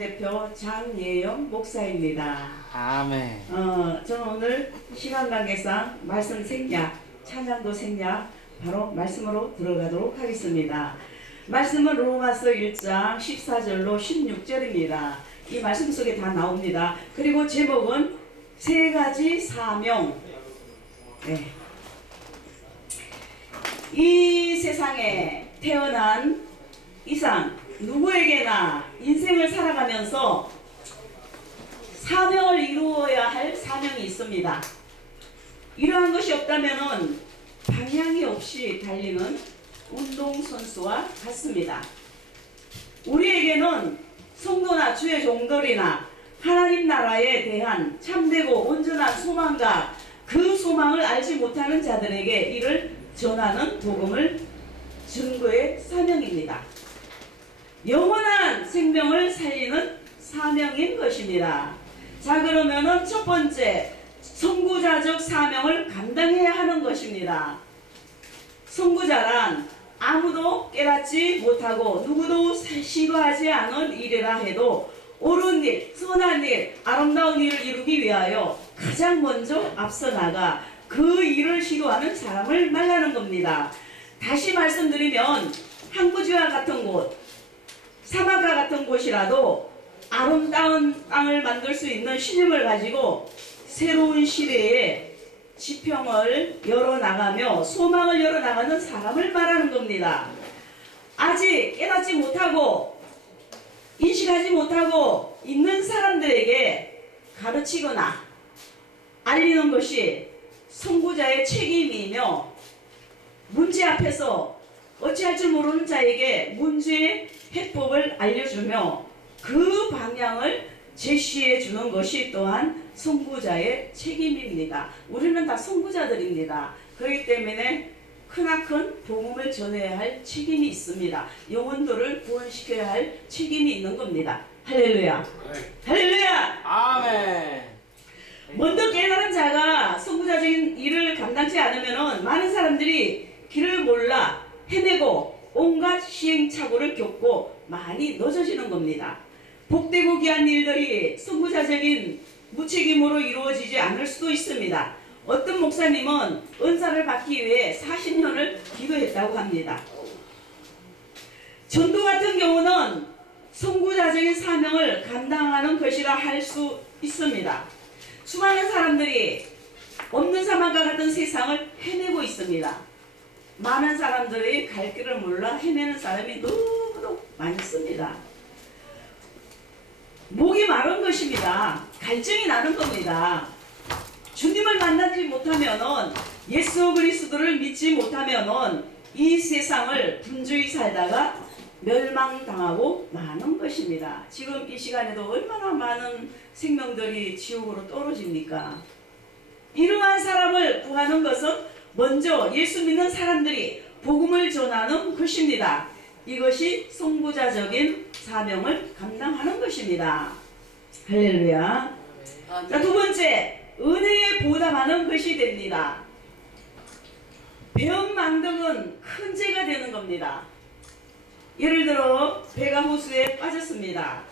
총대표 장예영 목사입니다. 아멘. 저는 오늘 시간 관계상 말씀 생략, 찬양도 생략, 바로 말씀으로 들어가도록 하겠습니다. 말씀은 로마서 1장 14절로 16절입니다. 이 말씀 속에 다 나옵니다. 그리고 제목은 세 가지 사명. 네. 이 세상에 태어난 이상 누구에게나 인생을 살아가면서 사명을 이루어야 할 사명이 있습니다. 이러한 것이 없다면 방향이 없이 달리는 운동선수와 같습니다. 우리에게는 성도나 주의 종들이나 하나님 나라에 대한 참되고 온전한 소망과 그 소망을 알지 못하는 자들에게 이를 전하는 복음을 증거의 사명입니다. 영원한 생명을 살리는 사명인 것입니다. 자, 그러면은 첫 번째, 선구자적 사명을 감당해야 하는 것입니다. 선구자란 아무도 깨닫지 못하고 누구도 시도하지 않은 일이라 해도 옳은 일, 선한 일, 아름다운 일을 이루기 위하여 가장 먼저 앞서 나가 그 일을 시도하는 사람을 말하는 겁니다. 다시 말씀드리면 항구지와 같은 곳, 사막과 같은 곳이라도 아름다운 땅을 만들 수 있는 신임을 가지고 새로운 시대에 지평을 열어나가며 소망을 열어나가는 사람을 말하는 겁니다. 아직 깨닫지 못하고 인식하지 못하고 있는 사람들에게 가르치거나 알리는 것이 선구자의 책임이며, 문제 앞에서 어찌할 줄 모르는 자에게 문제의 해법을 알려주며 그 방향을 제시해 주는 것이 또한 선구자의 책임입니다. 우리는 다 선구자들입니다. 그렇기 때문에 크나큰 복음을 전해야 할 책임이 있습니다. 영혼들을 구원시켜야 할 책임이 있는 겁니다. 할렐루야. 네. 할렐루야. 아멘. 먼저 깨달은 자가 선구자적인 일을 감당치 않으면 많은 사람들이 길을 몰라 헤매고 온갖 시행착오를 겪고 많이 늦어지는 겁니다. 복되고 귀한 일들이 선구자적인 무책임으로 이루어지지 않을 수도 있습니다. 어떤 목사님은 은사를 받기 위해 40년을 기도했다고 합니다. 전도 같은 경우는 선구자적인 사명을 감당하는 것이라 할 수 있습니다. 수많은 사람들이 없는 사막과 같은 세상을 헤매고 있습니다. 많은 사람들이 갈 길을 몰라 헤매는 사람이 너무도 많습니다. 목이 마른 것입니다. 갈증이 나는 겁니다. 주님을 만나지 못하면은, 예수 그리스도를 믿지 못하면은 이 세상을 분주히 살다가 멸망당하고 마는 것입니다. 지금 이 시간에도 얼마나 많은 생명들이 지옥으로 떨어집니까? 이러한 사람을 구하는 것은 먼저 예수 믿는 사람들이 복음을 전하는 것입니다. 이것이 선구자적인 사명을 감당하는 것입니다. 할렐루야. 자, 두 번째, 은혜에 보답하는 것이 됩니다. 배은망덕은 큰 죄가 되는 겁니다. 예를 들어 배가 호수에 빠졌습니다.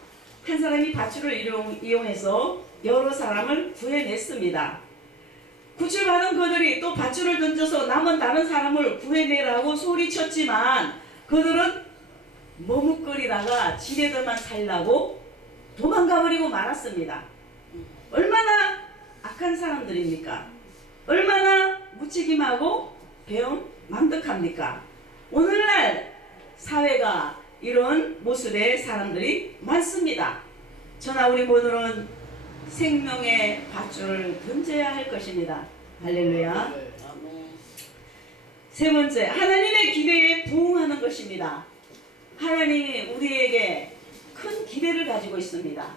한 사람이 밧줄을 이용해서 여러 사람을 구해냈습니다. 구출받은 그들이 또 밧줄을 던져서 남은 다른 사람을 구해내라고 소리쳤지만 그들은 머뭇거리다가 지네들만 살라고 도망가버리고 말았습니다. 얼마나 악한 사람들입니까? 얼마나 무책임하고 배은망덕합니까? 오늘날 사회가 이런 모습의 사람들이 많습니다. 저나 우리 모두는 생명의 밧줄을 던져야 할 것입니다. 할렐루야. 세 번째, 하나님의 기대에 부응하는 것입니다. 하나님이 우리에게 큰 기대를 가지고 있습니다.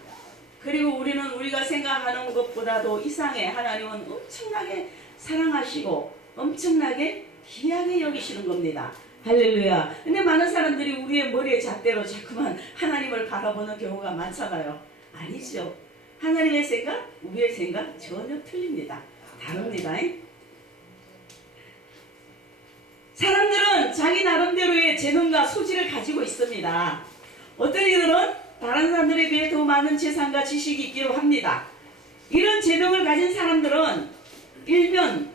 그리고 우리는 우리가 생각하는 것보다도 이상의 하나님은 엄청나게 사랑하시고 엄청나게 귀하게 여기시는 겁니다. 할렐루야. 근데 많은 사람들이 우리의 머리에 잣대로 자꾸만 하나님을 바라보는 경우가 많잖아요. 아니죠. 하나님의 생각, 우리의 생각 전혀 틀립니다. 다릅니다. 사람들은 자기 나름대로의 재능과 소질을 가지고 있습니다. 어떤 이들은 다른 사람들에 비해 더 많은 재산과 지식이 있기도 합니다. 이런 재능을 가진 사람들은 일면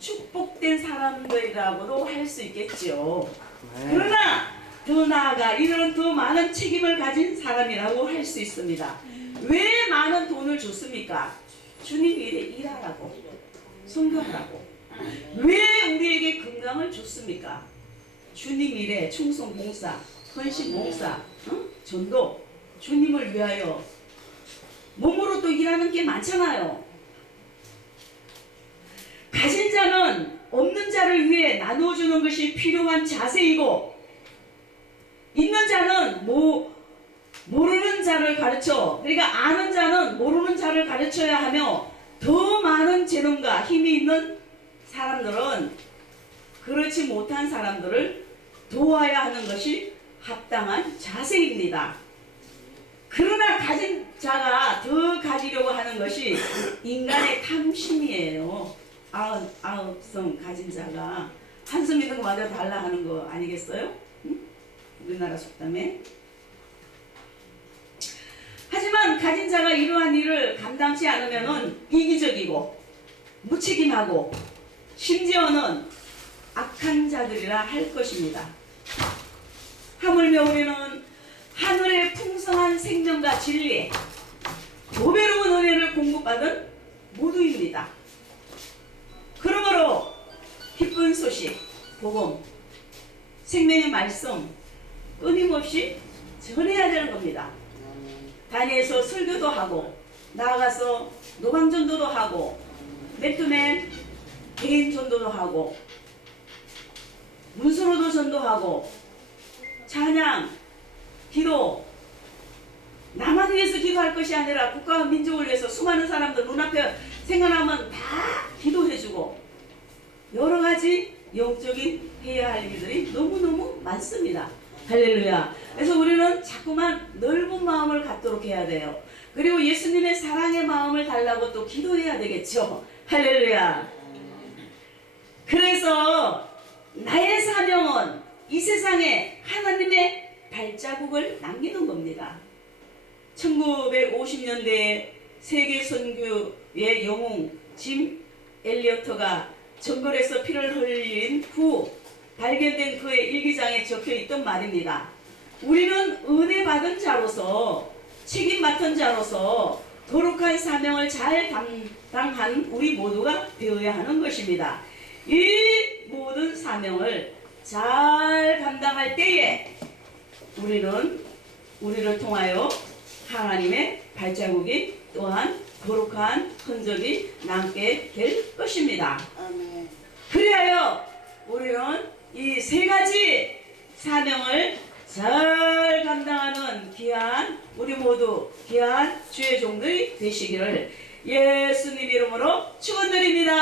축복된 사람들이라고도 할 수 있겠죠. 그러나 더 나아가 이들은 더 많은 책임을 가진 사람이라고 할 수 있습니다. 왜 많은 돈을 줬습니까? 주님 일에 일하라고, 성경하라고. 왜 우리에게 건강을 줬습니까? 주님 일에 충성 봉사, 헌신 봉사, 전도, 주님을 위하여 몸으로 또 일하는 게 많잖아요. 가진 자는 없는 자를 위해 나누어주는 것이 필요한 자세이고, 있는 자는 모르는 자를 가르쳐, 그러니까 아는 자는 모르는 자를 가르쳐야 하며, 더 많은 재능과 힘이 있는 사람들은 그렇지 못한 사람들을 도와야 하는 것이 합당한 자세입니다. 그러나 가진 자가 더 가지려고 하는 것이 인간의 탐심이에요. 아홉 성 가진 자가 한 성 있는 거 마저 달라 하는 거 아니겠어요? 응? 우리나라 속담에. 하지만 가진 자가 이러한 일을 감당치 않으면 이기적이고 무책임하고 심지어는 악한 자들이라 할 것입니다. 하물며 우리는 하늘의 풍성한 생명과 진리, 보배로운 은혜를 공급받은 모두입니다. 그러므로 기쁜 소식, 복음, 생명의 말씀 끊임없이 전해야 되는 겁니다. 다니엘서 설교도 하고, 나아가서 노방전도도 하고, 맨투맨 개인 전도도 하고, 문서로도 전도하고, 찬양, 기도, 나만 위해서 기도할 것이 아니라 국가와 민족을 위해서 수많은 사람들 눈앞에 생각나면 다 기도해주고, 여러 가지 영적인 해야 할 일들이 너무너무 많습니다. 할렐루야. 그래서 우리는 자꾸만 넓은 마음을 갖도록 해야 돼요. 그리고 예수님의 사랑의 마음을 달라고 또 기도해야 되겠죠. 할렐루야. 그래서 나의 사명은 이 세상에 하나님의 발자국을 남기는 겁니다. 1950년대에 세계 선교의 영웅 짐 엘리어트가 정글에서 피를 흘린 후 발견된 그의 일기장에 적혀있던 말입니다. 우리는 은혜 받은 자로서, 책임 맡은 자로서 거룩한 사명을 잘 감당한 우리 모두가 되어야 하는 것입니다. 이 모든 사명을 잘 감당할 때에 우리를 통하여 하나님의 발자국이 또한 거룩한 흔적이 남게 될 것입니다. 아멘. 그리하여 우리는 이 세 가지 사명을 잘 감당하는 우리 모두 귀한 주의 종들이 되시기를 예수님 이름으로 축원드립니다.